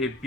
AP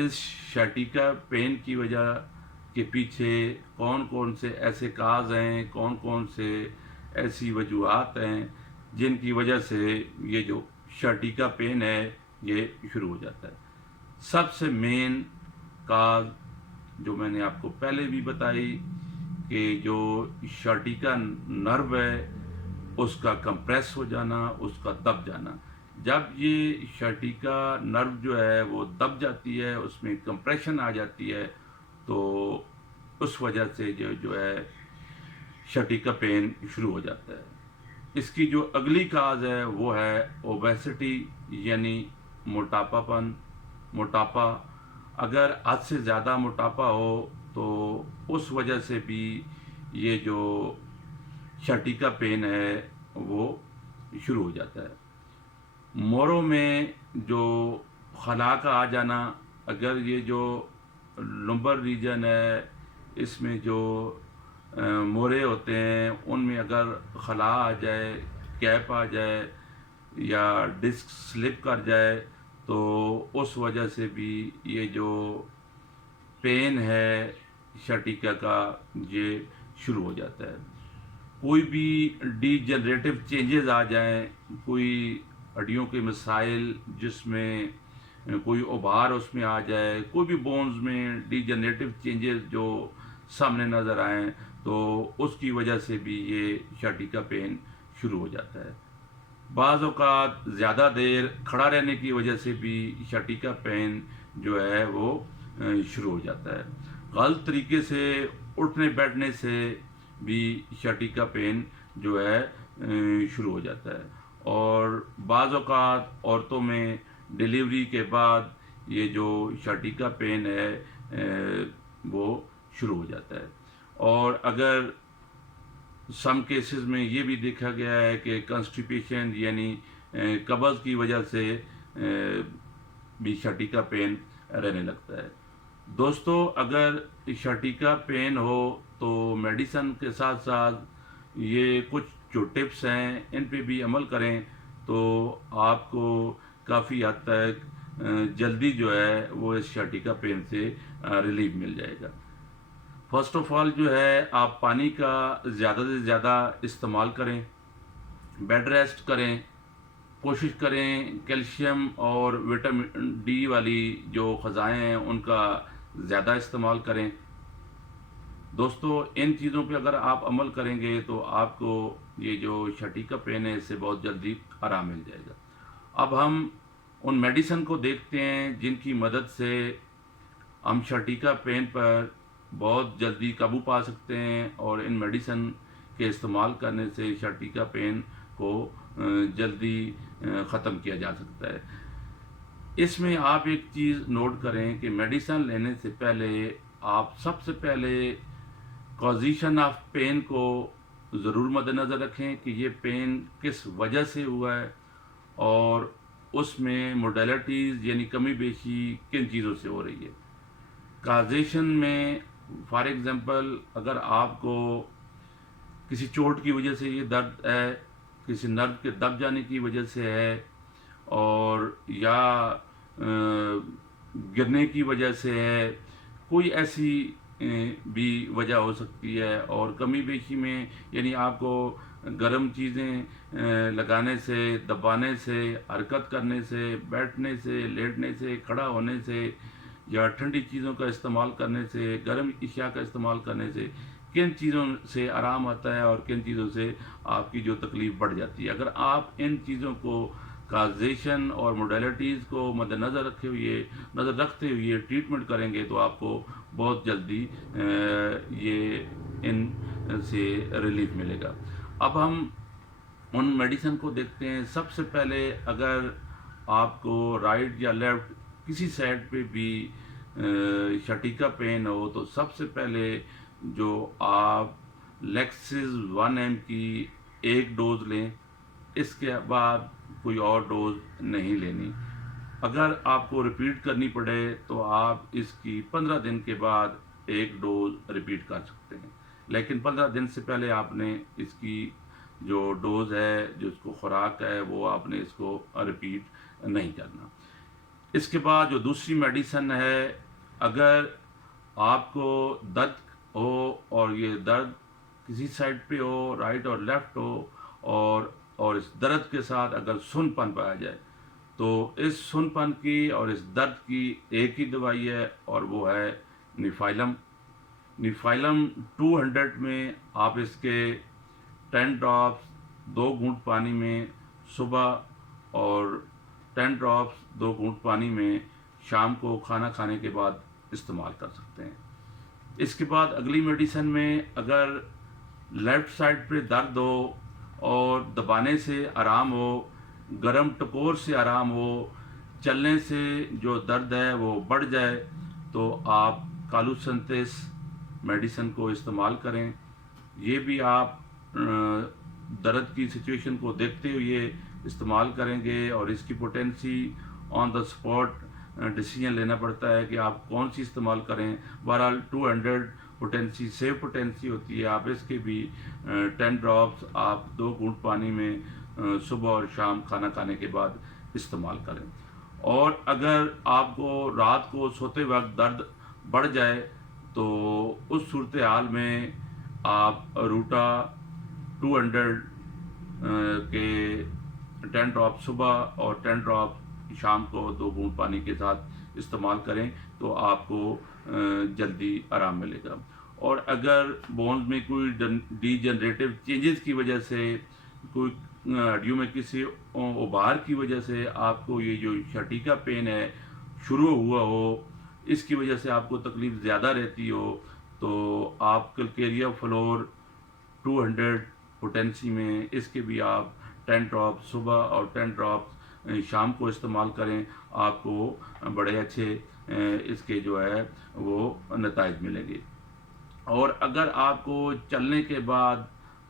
اس شٹیکا pain کی وجہ کے پیچھے کون کون سے ایسے کاز ہیں، کون کون سے ایسی وجوہات ہیں جن کی وجہ سے یہ جو شٹیکا پین ہے یہ شروع ہو جاتا ہے۔ سب سے مین کاز جو میں نے آپ کو پہلے بھی بتائی کہ جو شٹیکا نرو ہے اس کا کمپریس ہو جانا، اس کا دب جانا۔ جب یہ شٹیکا نرو جو ہے وہ دب جاتی ہے، اس میں کمپریشن آ جاتی ہے، تو اس وجہ سے جو ہے شٹیکا پین شروع ہو جاتا ہے۔ اس کی جو اگلی کاز ہے وہ ہے اوبیسٹی، یعنی موٹاپا۔ اگر حد سے زیادہ موٹاپا ہو تو اس وجہ سے بھی یہ جو شٹیکا پین ہے وہ شروع ہو جاتا ہے۔ موروں میں جو خلا کا آ جانا، اگر یہ جو لمبر ریجن ہے اس میں جو مورے ہوتے ہیں ان میں اگر خلا آ جائے، کیپ آ جائے یا ڈسک سلپ کر جائے تو اس وجہ سے بھی یہ جو پین ہے شٹیکا کا یہ شروع ہو جاتا ہے۔ کوئی بھی ڈی جنریٹو چینجز آ جائیں، کوئی ہڈیوں کے مسائل جس میں کوئی ابھار اس میں آ جائے، کوئی بھی بونز میں ڈی جنریٹو چینجز جو سامنے نظر آئیں تو اس کی وجہ سے بھی یہ شٹیکا پین شروع ہو جاتا ہے۔ بعض اوقات زیادہ دیر کھڑا رہنے کی وجہ سے بھی شٹیکا پین جو ہے وہ شروع ہو جاتا ہے۔ غلط طریقے سے اٹھنے بیٹھنے سے بھی شٹیکا پین جو ہے شروع ہو جاتا ہے۔ اور بعض اوقات عورتوں میں ڈیلیوری کے بعد یہ جو شٹیکا پین ہے وہ شروع ہو جاتا ہے۔ اور اگر سم کیسز میں یہ بھی دیکھا گیا ہے کہ کنسٹیپیشن یعنی قبض کی وجہ سے بھی شٹیکا پین رہنے لگتا ہے۔ دوستو، اگر شٹیکا پین ہو تو میڈیسن کے ساتھ ساتھ یہ کچھ جو ٹپس ہیں ان پہ بھی عمل کریں تو آپ کو کافی حد تک جلدی جو ہے وہ اس شٹیکا پین سے ریلیف مل جائے گا۔ فرسٹ آف آل جو ہے آپ پانی کا زیادہ سے زیادہ استعمال کریں، بیڈ ریسٹ کریں، کوشش کریں کیلشیم اور وٹامن ڈی والی جو غذائیں ہیں ان کا زیادہ استعمال کریں۔ دوستو، ان چیزوں پہ اگر آپ عمل کریں گے تو آپ کو یہ جو شٹیکا پین ہے اس سے بہت جلدی آرام مل جائے گا۔ اب ہم ان میڈیسن کو دیکھتے ہیں جن کی مدد سے ہم شٹیکا پین پر بہت جلدی قابو پا سکتے ہیں، اور ان میڈیسن کے استعمال کرنے سے شٹیکا پین کو جلدی ختم کیا جا سکتا ہے۔ اس میں آپ ایک چیز نوٹ کریں کہ میڈیسن لینے سے پہلے آپ سب سے پہلے کازیشن آف پین کو ضرور مد نظر رکھیں کہ یہ پین کس وجہ سے ہوا ہے، اور اس میں موڈیلٹیز یعنی کمی بیشی کن چیزوں سے ہو رہی ہے۔ کازیشن میں فار ایگزامپل اگر آپ کو کسی چوٹ کی وجہ سے یہ درد ہے، کسی نرو کے دب جانے کی وجہ سے ہے، اور یا گرنے کی وجہ سے ہے، کوئی ایسی بھی وجہ ہو سکتی ہے۔ اور کمی بیشی میں یعنی آپ کو گرم چیزیں لگانے سے، دبانے سے، حرکت کرنے سے، بیٹھنے سے، لیٹنے سے، کھڑا ہونے سے، یا ٹھنڈی چیزوں کا استعمال کرنے سے، گرم اشیاء کا استعمال کرنے سے کن چیزوں سے آرام آتا ہے اور کن چیزوں سے آپ کی جو تکلیف بڑھ جاتی ہے۔ اگر آپ ان چیزوں کو کازیشن اور موڈیلٹیز کو مد نظر رکھتے ہوئے ٹریٹمنٹ کریں گے تو آپ کو بہت جلدی یہ ان سے ریلیف ملے گا۔ اب ہم ان میڈیسن کو دیکھتے ہیں۔ سب سے پہلے اگر آپ کو رائٹ یا لیفٹ کسی سائڈ پہ بھی شٹیکا پین ہو تو سب سے پہلے جو آپ لیکسس 1 mg کی ایک ڈوز لیں، اس کے بعد کوئی اور ڈوز نہیں لینی۔ اگر آپ کو ریپیٹ کرنی پڑے تو آپ اس کی 15 دن کے بعد ایک ڈوز ریپیٹ کر سکتے ہیں، لیکن 15 دن سے پہلے آپ نے اس کی جو ڈوز ہے، جو اس کو خوراک ہے، وہ آپ نے اس کو ریپیٹ نہیں کرنا۔ اس کے بعد جو دوسری میڈیسن ہے، اگر آپ کو درد ہو اور یہ درد کسی سائڈ پہ ہو، رائٹ اور لیفٹ ہو، اور اس درد کے ساتھ اگر سن پن پایا جائے، تو اس سن پن کی اور اس درد کی ایک ہی دوائی ہے، اور وہ ہے نیفائلم۔ نیفائلم 200 میں آپ اس کے 10 ڈراپس 2 گھونٹ پانی میں صبح، اور 10 ڈراپس 2 گھونٹ پانی میں شام کو کھانا کھانے کے بعد استعمال کر سکتے ہیں۔ اس کے بعد اگلی میڈیسن میں، اگر لیفٹ سائڈ پہ درد ہو اور دبانے سے آرام ہو، گرم ٹکور سے آرام ہو، چلنے سے جو درد ہے وہ بڑھ جائے، تو آپ کالوسنتھس میڈیسن کو استعمال کریں۔ یہ بھی آپ درد کی سچویشن کو دیکھتے ہوئے استعمال کریں گے، اور اس کی potency on the spot decision لینا پڑتا ہے کہ آپ کون سی استعمال کریں۔ بہرحال 200 پوٹینسی سیو پوٹینسی ہوتی ہے، آپ اس کے بھی 10 ڈراپس آپ 2 گھونٹ پانی میں صبح اور شام کھانا کھانے کے بعد استعمال کریں۔ اور اگر آپ کو رات کو سوتے وقت درد بڑھ جائے، تو اس صورتحال میں آپ روٹا 200 کے 10 ڈراپ صبح اور 10 ڈراپ شام کو 2 گھونٹ پانی کے ساتھ استعمال کریں، تو آپ کو جلدی آرام ملے گا۔ اور اگر بونز میں کوئی ڈی جنریٹو چینجز کی وجہ سے، کوئی ہڈیوں میں کسی ابھار کی وجہ سے آپ کو یہ جو شٹیکا پین ہے شروع ہوا ہو، اس کی وجہ سے آپ کو تکلیف زیادہ رہتی ہو، تو آپ کلکیریا فلور 200 پوٹینسی میں اس کے بھی آپ 10 ڈراپ صبح اور 10 ڈراپ شام کو استعمال کریں، آپ کو بڑے اچھے اس کے جو ہے وہ نتائج ملیں گے۔ اور اگر آپ کو چلنے کے بعد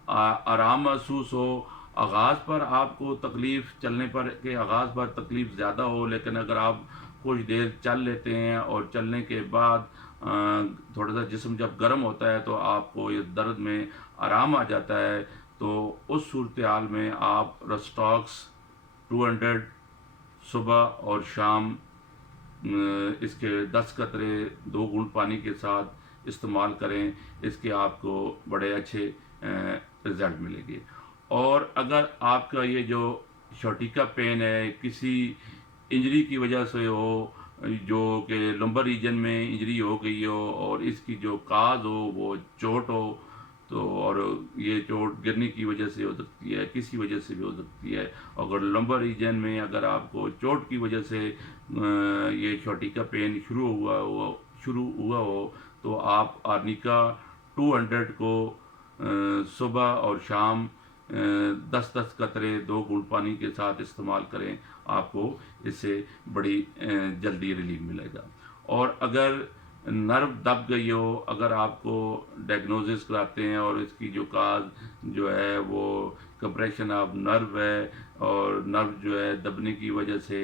آرام محسوس ہو، آغاز پر آپ کو تکلیف، چلنے پر کے آغاز پر تکلیف زیادہ ہو، لیکن اگر آپ کچھ دیر چل لیتے ہیں اور چلنے کے بعد تھوڑا سا جسم جب گرم ہوتا ہے تو آپ کو یہ درد میں آرام آ جاتا ہے، تو اس صورتحال میں آپ رسٹاکس 200 صبح اور شام اس کے 10 قطرے 2 گھونٹ پانی کے ساتھ استعمال کریں، اس کے آپ کو بڑے اچھے رزلٹ ملیں گے۔ اور اگر آپ کا یہ جو شوٹیکا پین ہے کسی انجری کی وجہ سے ہو، جو کہ لمبر ریجن میں انجری ہو گئی ہو، اور اس کی جو کاز ہو وہ چوٹ ہو، تو اور یہ چوٹ گرنے کی وجہ سے ہو سکتی ہے، کسی وجہ سے بھی ہو سکتی ہے۔ اگر لمبر ریجن میں اگر آپ کو چوٹ کی وجہ سے یہ شوٹیکا پین شروع ہوا ہو، تو آپ آرنیکا 200 کو صبح اور شام 10 قطرے 2 گھونٹ پانی کے ساتھ استعمال کریں، آپ کو اس سے بڑی جلدی ریلیف ملے گا۔ اور اگر نرو دب گئی ہو، اگر آپ کو ڈائگنوزس کراتے ہیں اور اس کی جو کاز جو ہے وہ کمپریشن آف نرو ہے، اور نرو جو ہے دبنے کی وجہ سے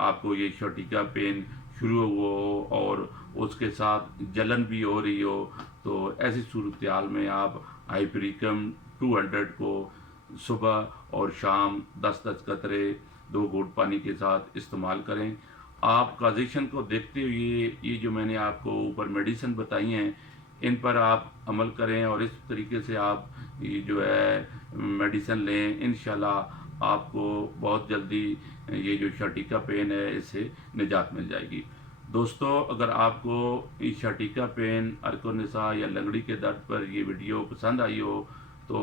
آپ کو یہ شوٹیکا پین شروع ہوا ہو اور اس کے ساتھ جلن بھی ہو رہی ہو، تو ایسی صورتحال میں آپ ہائپریکم 200 کو صبح اور شام 10 قطرے 2 گھونٹ پانی کے ساتھ استعمال کریں۔ آپ کازیشن کو دیکھتے ہوئے یہ جو میں نے آپ کو اوپر میڈیسن بتائی ہیں، ان پر آپ عمل کریں، اور اس طریقے سے آپ یہ جو ہے میڈیسن لیں، انشاءاللہ آپ کو بہت جلدی یہ جو شٹیکا پین ہے اس سے نجات مل جائے گی۔ دوستو، اگر آپ کو یہ شٹیکا پین، عرق النساء یا لنگڑی کے درد پر یہ ویڈیو پسند آئی ہو، تو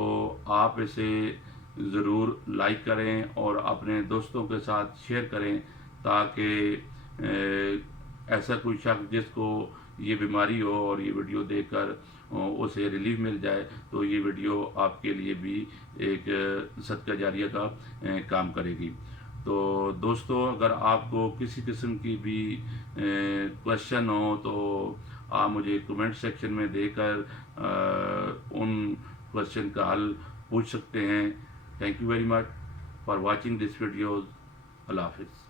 آپ اسے ضرور لائک کریں اور اپنے دوستوں کے ساتھ شیئر کریں، تاکہ ایسا کوئی شخص جس کو یہ بیماری ہو اور یہ ویڈیو دیکھ کر اسے ریلیف مل جائے، تو یہ ویڈیو آپ کے لیے بھی ایک صدقہ جاریہ کا کام کرے گی۔ تو دوستو، اگر آپ کو کسی قسم کی بھی کوشچن ہو تو آپ مجھے کمنٹ سیکشن میں دے کر ان کوشچن کا حل پوچھ سکتے ہیں۔ Thank you very much for watching this videos. اللہ حافظ۔